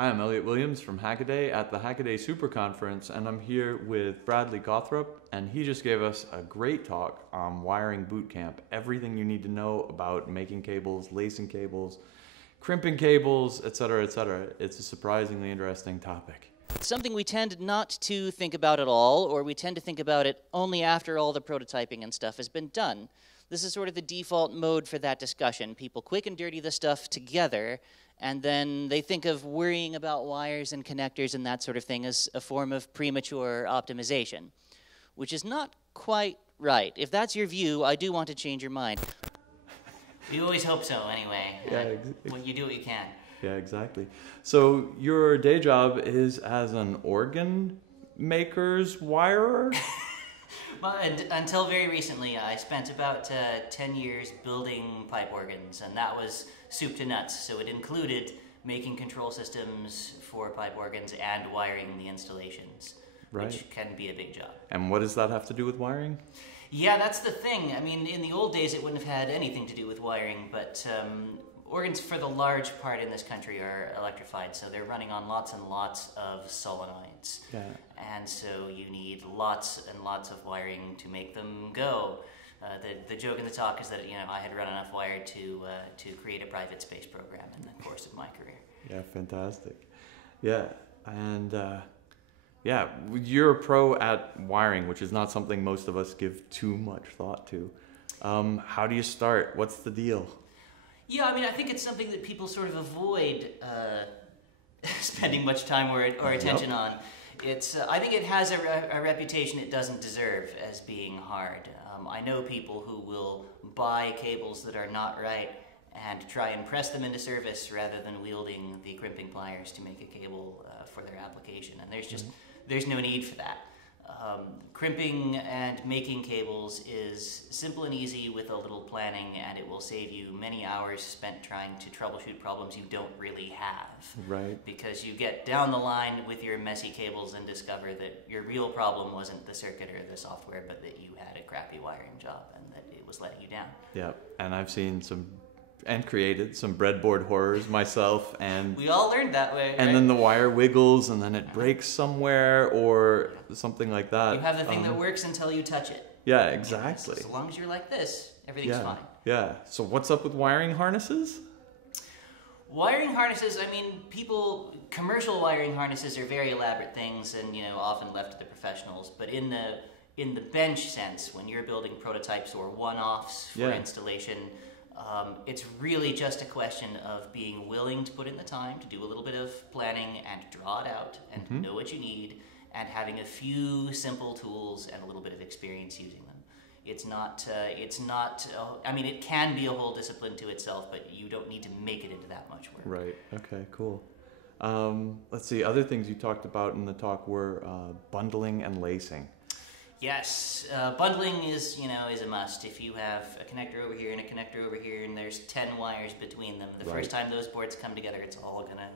Hi, I'm Elliot Williams from Hackaday at the Hackaday Superconference, and I'm here with Bradley Gawthrop, and he just gave us a great talk on wiring bootcamp. Everything you need to know about making cables, lacing cables, crimping cables, etc., etc. It's a surprisingly interesting topic. Something we tend not to think about at all, or we tend to think about it only after all the prototyping and stuff has been done. This is sort of the default mode for that discussion. People quick and dirty the stuff together, and then they think of worrying about wires and connectors and that sort of thing as a form of premature optimization, which is not quite right. If that's your view, I do want to change your mind. You always hope so, anyway. Yeah, When you do what you can. Yeah, exactly. So your day job is as an organ maker's wirer? Well, until very recently, I spent about 10 years building pipe organs, and that was soup to nuts. So it included making control systems for pipe organs and wiring the installations, which can be a big job. And what does that have to do with wiring? Yeah, that's the thing. I mean, in the old days, it wouldn't have had anything to do with wiring, but organs, for the large part in this country, are electrified, so they're running on lots and lots of solenoids. Yeah. And so you need lots and lots of wiring to make them go. The joke in the talk is that I had run enough wire to create a private space program in the course of my career. Yeah, fantastic. Yeah, and yeah, you're a pro at wiring, which is not something most of us give too much thought to. How do you start? What's the deal? Yeah, I mean, I think it's something that people sort of avoid spending much time or attention on. It's, I think it has a reputation it doesn't deserve as being hard. I know people who will buy cables that are not right and try and press them into service rather than wielding the crimping pliers to make a cable for their application. And there's no need for that. Crimping and making cables is simple and easy with a little planning, and it will save you many hours spent trying to troubleshoot problems you don't really have. Right. Because you get down the line with your messy cables and discover that your real problem wasn't the circuit or the software, but that you had a crappy wiring job and that it was letting you down. Yeah, and I've seen some and created some breadboard horrors myself, and we all learned that way, and right? then the wire wiggles and then it breaks somewhere or something like that. You have the thing that works until you touch it. Yeah, exactly. So long as you're like this, everything's fine. Yeah. So what's up with wiring harnesses? Wiring harnesses, I mean, commercial wiring harnesses are very elaborate things and, often left to the professionals, but in the bench sense, when you're building prototypes or one-offs for installation, it's really just a question of being willing to put in the time to do a little bit of planning and draw it out and know what you need, and having a few simple tools and a little bit of experience using them. It's not, I mean, it can be a whole discipline to itself, but you don't need to make it into that much work. Right, okay, cool. Let's see, other things you talked about in the talk were bundling and lacing. Yes, bundling is a must. If you have a connector over here and a connector over here, and there's 10 wires between them, the first time those boards come together, it's all gonna,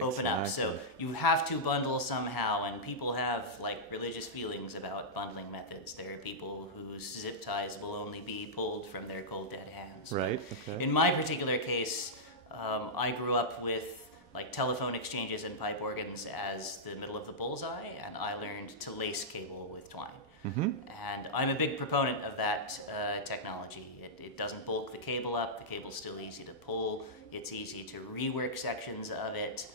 open up. So you have to bundle somehow, and people have religious feelings about bundling methods. There are people whose zip ties will only be pulled from their cold dead hands. Right. Okay. In my particular case, I grew up with telephone exchanges and pipe organs as the middle of the bullseye, and I learned to lace cable with twine. And I'm a big proponent of that technology. It doesn't bulk the cable up. The cable's still easy to pull. It's easy to rework sections of it.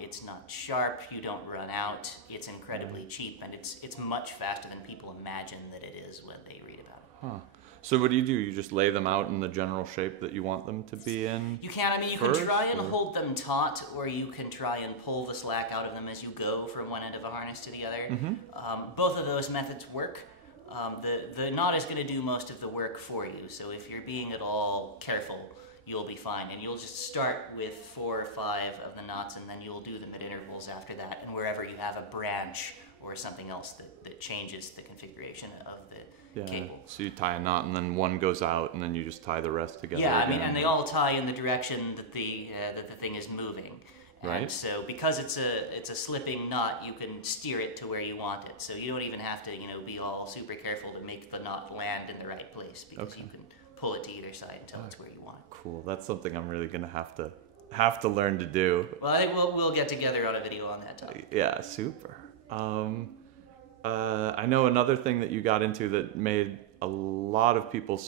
It's not sharp. You don't run out. It's incredibly cheap, and it's much faster than people imagine that it is when they read about it. Huh. So what do? You just lay them out in the general shape that you want them to be in? You can. I mean, you can try and hold them taut, or you can try and pull the slack out of them as you go from one end of a harness to the other. Both of those methods work. The knot is going to do most of the work for you, so if you're being at all careful, you'll be fine. And you'll just start with 4 or 5 of the knots, and then you'll do them at intervals after that, and wherever you have a branch or something else that changes the configuration of the cable. So you tie a knot and then one goes out and then you just tie the rest together. Yeah, I mean, and they all tie in the direction that the thing is moving. Right. And so because it's a slipping knot, you can steer it to where you want it. So you don't even have to, be all super careful to make the knot land in the right place, because you can pull it to either side until it's where you want it. Cool. That's something I'm really going to have to have to learn to do. Well, I think we'll get together on a video on that topic. Yeah, super. I know another thing that you got into that made a lot of people,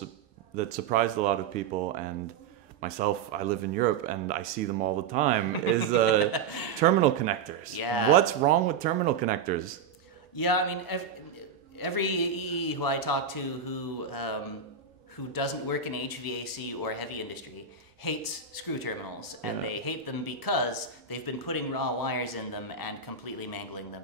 that surprised a lot of people, and myself, I live in Europe and I see them all the time, is terminal connectors. Yeah. What's wrong with terminal connectors? Yeah, I mean, every EE who I talk to who doesn't work in HVAC or heavy industry hates screw terminals, and they hate them because they've been putting raw wires in them and completely mangling them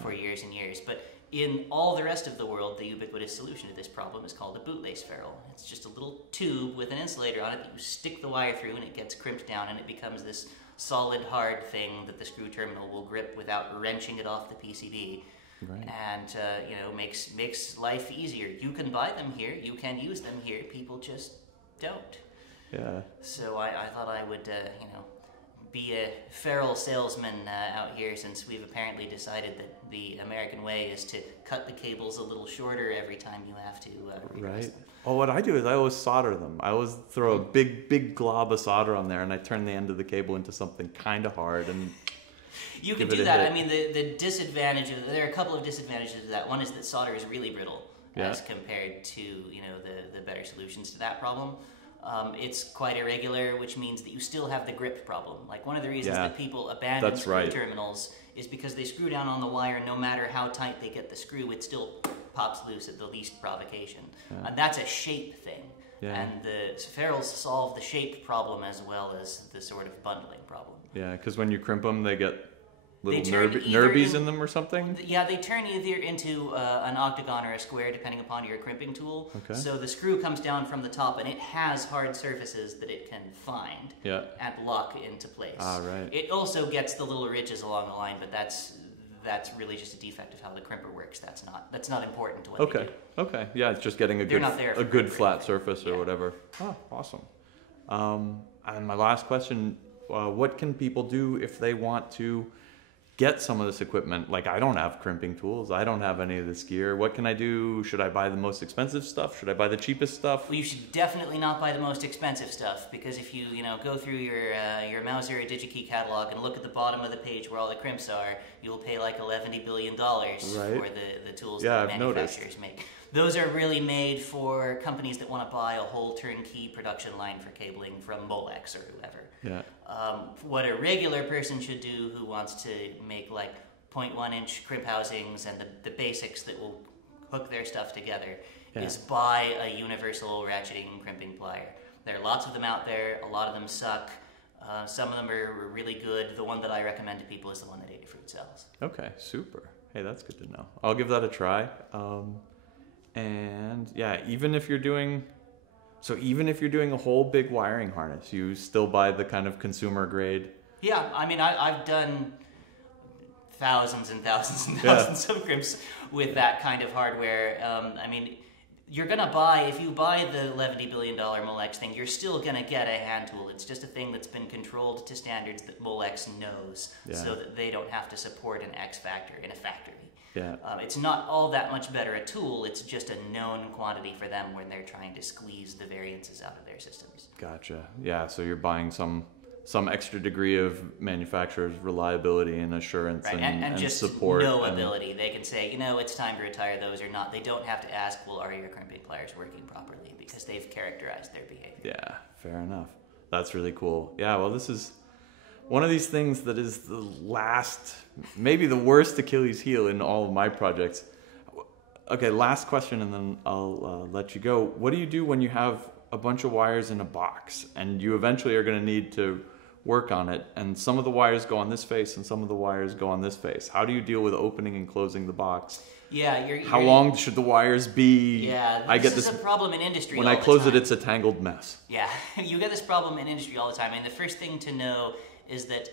for years and years. But in all the rest of the world, the ubiquitous solution to this problem is called a bootlace ferrule. It's just a little tube with an insulator on it that you stick the wire through, and it gets crimped down, and it becomes this solid, hard thing that the screw terminal will grip without wrenching it off the PCB. Right. And makes life easier. You can buy them here, you can use them here. People just don't. Yeah. So I thought I would be a feral salesman out here, since we've apparently decided that the American way is to cut the cables a little shorter every time you have to. Right. Well, what I do is I always solder them. I always throw a big glob of solder on there, and I turn the end of the cable into something kind of hard and. You can do that. I mean, the disadvantage of, there are a couple of disadvantages to that. One is that solder is really brittle as compared to the better solutions to that problem. It's quite irregular, which means that you still have the grip problem. Like, one of the reasons that people abandon screw terminals is because they screw down on the wire. No matter how tight they get the screw, it still pops loose at the least provocation. And that's a shape thing. And the ferrules solve the shape problem as well as the sort of bundling problem. Yeah, because when you crimp them, they get little nerbies in them or something? Yeah, they turn either into an octagon or a square, depending upon your crimping tool. Okay. So the screw comes down from the top, and it has hard surfaces that it can find and lock into place. Ah, right. It also gets the little ridges along the line, but that's really just a defect of how the crimper works. That's not important to what they do. Okay. Yeah, it's just getting a good flat surface or whatever. Oh, awesome. And my last question, what can people do if they want to get some of this equipment? Like, I don't have crimping tools. I don't have any of this gear. What can I do? Should I buy the most expensive stuff? Should I buy the cheapest stuff? Well, you should definitely not buy the most expensive stuff, because if you go through your Mauser or DigiKey catalog and look at the bottom of the page where all the crimps are, you'll pay like $11 billion for the tools that the manufacturers make. Those are really made for companies that want to buy a whole turnkey production line for cabling from Molex or whoever. Yeah. What a regular person should do who wants to make like 0.1-inch crimp housings and the basics that will hook their stuff together is buy a universal ratcheting crimping plier. There are lots of them out there. A lot of them suck. Some of them are really good. The one that I recommend to people is the one that Adafruit sells. Okay, super. Hey, that's good to know. I'll give that a try. And yeah, even if you're doing a whole big wiring harness, you still buy the kind of consumer grade. Yeah, I mean, I've done thousands and thousands and thousands of crimps with that kind of hardware. I mean, you're gonna buy, if you buy the $11 billion Molex thing, you're still gonna get a hand tool. It's just a thing that's been controlled to standards that Molex knows, so that they don't have to support an X factor in a factory. Yeah. It's not all that much better a tool. It's just a known quantity for them when they're trying to squeeze the variances out of their systems. Gotcha. Yeah, so you're buying some extra degree of manufacturer's reliability and assurance and just support. Knowability. They can say, it's time to retire those or not. They don't have to ask, well, are your crimping pliers working properly? Because they've characterized their behavior. Yeah, fair enough. That's really cool. Yeah, well, this is one of these things that is the last, maybe the worst Achilles heel in all of my projects. Okay, last question, and then I'll let you go. What do you do when you have a bunch of wires in a box and you eventually are going to need to work on it, and some of the wires go on this face and some of the wires go on this face? How do you deal with opening and closing the box? Yeah, how long should the wires be? Yeah, this is a problem in industry. When I close it, it's a tangled mess. Yeah, you get this problem in industry all the time. And the first thing to know is that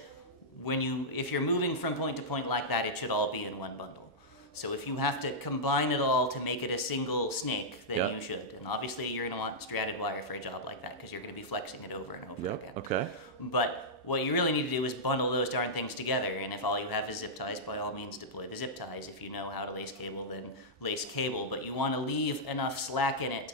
if you're moving from point to point like that, it should all be in one bundle. So if you have to combine it all to make it a single snake, then you should. And obviously you're going to want stranded wire for a job like that, because you're going to be flexing it over and over again. Okay. But what you really need to do is bundle those darn things together. And if all you have is zip ties, by all means deploy the zip ties. If you know how to lace cable, then lace cable. But you want to leave enough slack in it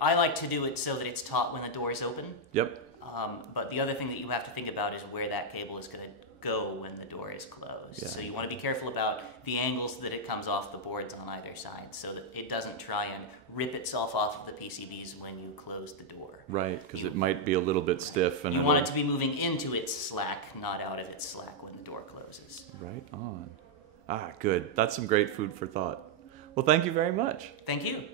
I like to do it so that it's taut when the door is open. Yep. But the other thing that you have to think about is where that cable is going to go when the door is closed. Yeah. So you want to be careful about the angles that it comes off the boards on either side so that it doesn't try and rip itself off of the PCBs when you close the door. Right, because it might be a little bit stiff. And you want it to be moving into its slack, not out of its slack when the door closes. Right on. Ah, good. That's some great food for thought. Well, thank you very much. Thank you.